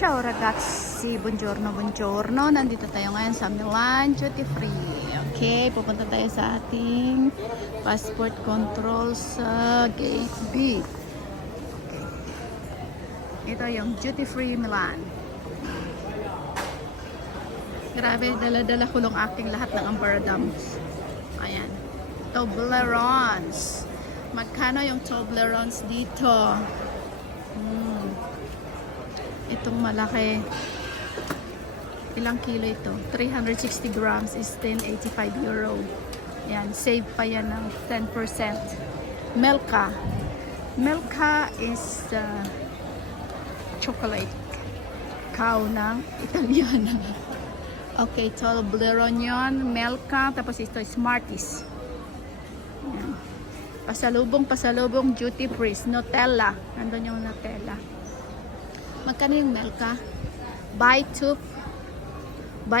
Ciao ragazzi, buongiorno, buongiorno. Nandito tayo ngayon sa Milan Duty Free. Okay, pupunta tayo sa ating passport control sa Gate B. Ito yung Duty Free Milan. Grabe, dala-dala ko lang aking lahat ng Ambaradams. Ayan. Toblerones. Magkano yung Toblerones dito? Itong malaki, ilang kilo ito? 360 grams is 1085 euro. Yan, save pa yan ng 10%. Milka. Milka is chocolate. Cow ng Italiana. Okay, Toblerone yun. Milka. Tapos ito, Smarties. Yan. Pasalubong, duty free. Nutella. Nandun yung Nutella. Magkano yung Milka? Buy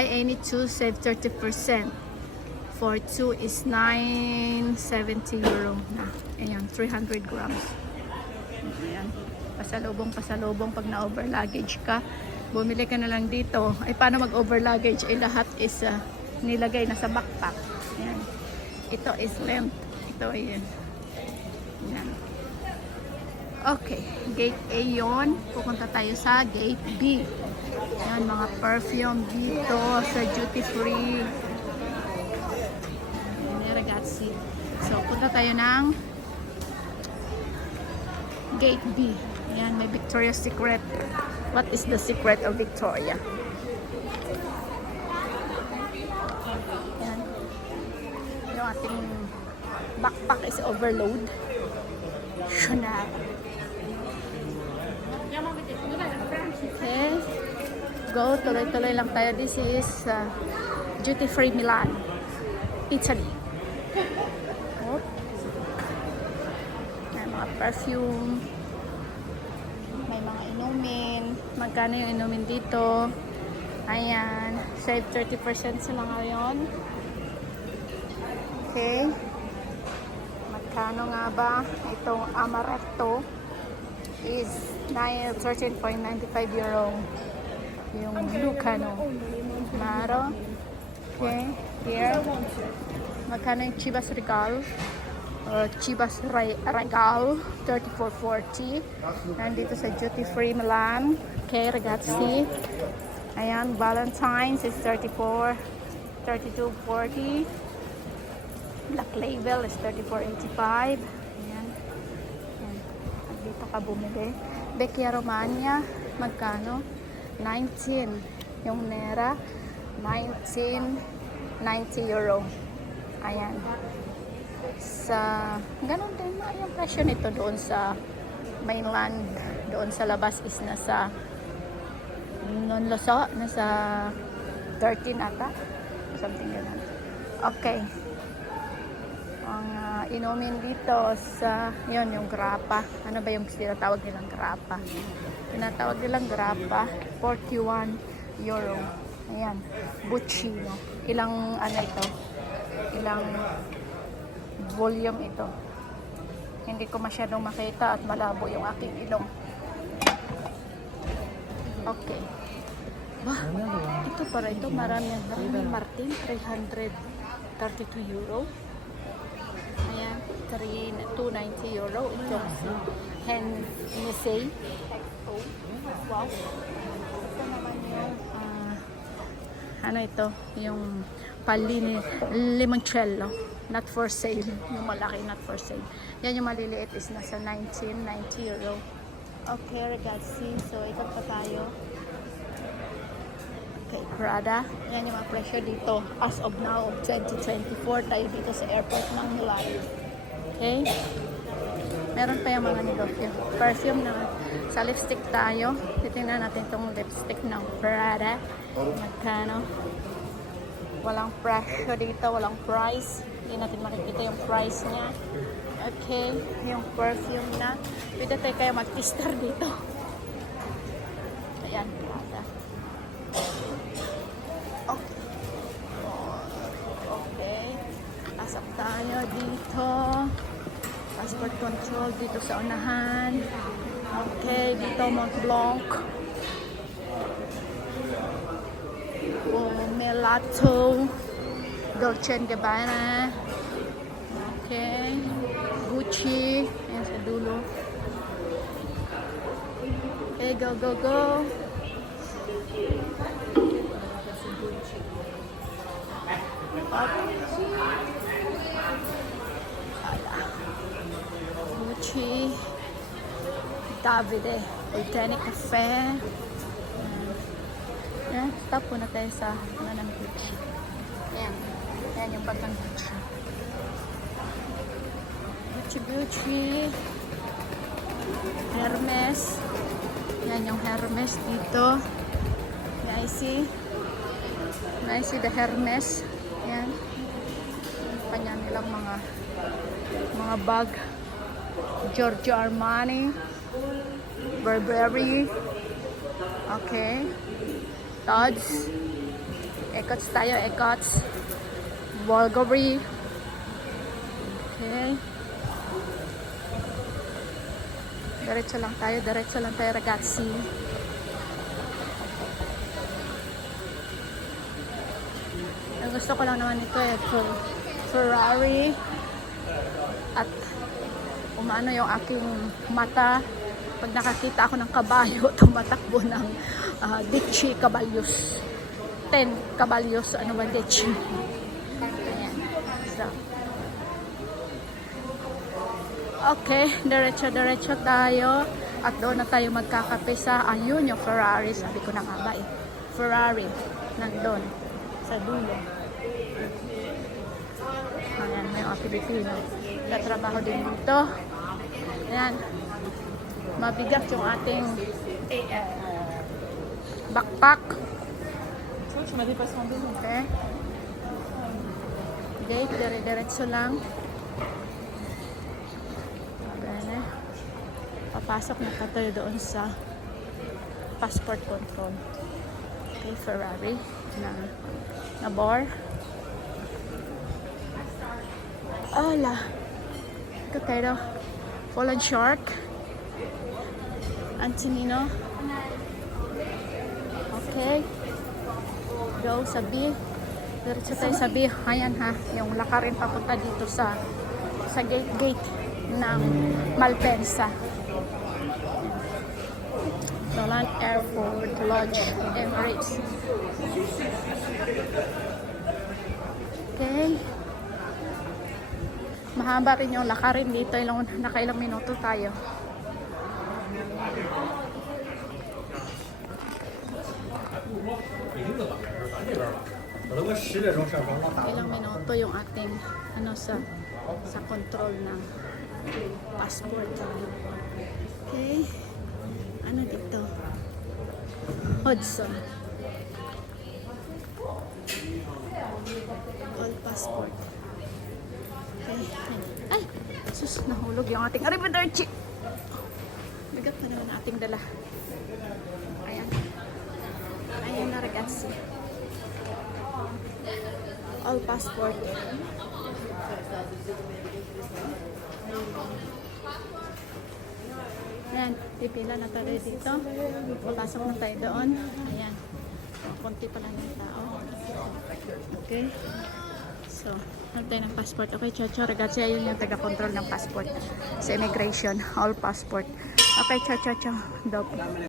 any two, save 30%. For 2 is 970 euro na. Ayan, 300 grams. Ayan. Pasalubong pag na-over luggage ka. Bumili ka na lang dito. Ay, paano mag-over luggage? Ay, lahat is nilagay na sa backpack. Ayan. Ito is length. Ito, ayan. Ayan. Okay, gate A yun. Pupunta tayo sa gate B. Yan, mga perfume dito sa duty free. Yan, ragazzi. So, punta tayo ng gate B. Yan, may Victoria's Secret. What is the secret of Victoria? Yan. Yung ating backpack is overload. Shunab. Okay, go, tuloy-tuloy lang tayo. This is Duty Free Milan, Italy. Oh. May mga perfume, may mga inumin. Magkano yung inumin dito? Ayan, save 30% sila ngayon. Okay, magkano nga ba itong Amaretto? Is 13.95 euro yung Lucano Maro. Okay, here magkano yung Chivas Regal or Chivas Regal, 34.40. Nandito sa Duty Free Milan. Okay, ragazzi. Ayan, Valentine's is 32.40. Black Label is 34.85. Dito ka bumili. Vecchia Romagna, magkano? 19. Yung Nera, 19.90 euro. Ayan. Sa, ganun din yung presyo nito doon sa mainland. Doon sa labas is nasa non-loso, nasa 13 ata. Something ganun. Okay. Ang inumin dito sa yon yung grappa. Ano ba yung tinatawag nilang grappa? Tinatawag nilang grappa, 41 euro. Ayan, Buccino. Ilang ano ito? Ilang volume ito? Hindi ko masyadong makita at malabo yung aking ilong. Okay. Wah, ito para ito marami Martin, 332 euro. Ayan, 290 euro. Ito si Hennessy. Oh, wow. Ito naman yung ano ito? Yung Pallini Limoncello. Not for sale. Yung malaki, not for sale. Yan yung maliliit is nasa 1990 euro. Okay, ragazzi. So, ito pa tayo. Okay, Prada. Yan yung mga presyo dito. As of now, 2024, tayo dito sa airport ng Milan. Okay? Meron pa yung mga negosyo. Perfume na. Sa lipstick tayo. Titingnan natin itong lipstick ng Prada. Magkano? Walang presyo dito. Walang price. Hindi natin makikita yung price niya. Okay. Yung perfume na. Pwede tayo kayo mag-tester dito. Ayan. Prada. Okay. Pasok tayo dito. Passport control dito sa unahan. Okay, dito Mont Blanc. Lotto, Dolce & Gabbana, okay, Gucci, ayan sa dulo. Okay, go, go, go. Gucci, Davide, Botanic Cafe. Ayan, stop muna tayo sa ng Gucci. Ayan, ayan yung bag ng Gucci. Gucci, Gucci. Hermes. Ayan yung Hermes dito. May I see? May I see the Hermes? Ayan. Kanya nilang mga bag. Giorgio Armani. Burberry. Okay. Tod's. Ecots tayo, Ecots. Bulgari. Okay. Diretso lang tayo, ragazzi. Ang gusto ko lang naman ito Ferrari. At umano yung aking mata pag nakakita ako ng kabayo, tumatakbo ng Dici Caballos. 10 Caballos, ano ba Dici? Ayan. So, okay, diretso tayo. At doon na tayo magkakape sa, ayun yung Ferrari. Sabi ko na nga ba eh. Ferrari, nandun, sa dulo. Ayan, may mga Pilipino. Natrabaho din dito. Ayan. Mabigat yung ating backpack. Okay. Gate, diretso lang. Ayan. Papasok na tayo doon sa passport control. Okay, Ferrari na bar. Ala. Ito tayo. Fallen Shark. Antonino. Okay. Go sa B. Diretso tayo sa B. Ayan ha. Yung lakarin papunta dito sa gate ng Malpensa. Dolan Airport Lodge Emirates. Okay. Mahaba rin yung lakarin dito. Nakailang minuto tayo. Ilang minuto yung ating sa control ng passport. Okay. Ano dito? Hudson. All passport. Okay. Ay! Sus, nahulog yung ating arrivederci. Bigat na naman ating dala. Ayan. Ayan na ragazzi. All passport. Ayan, pipila na tayo dito. Papasok na tayo doon. Ayan. Konti pa lang yung tao. Okay. So, ano tayo ng passport. Okay, Chacha, ragazzi, ayun yung taga-control ng passport. Sa immigration, all passport. Okay, Chacha,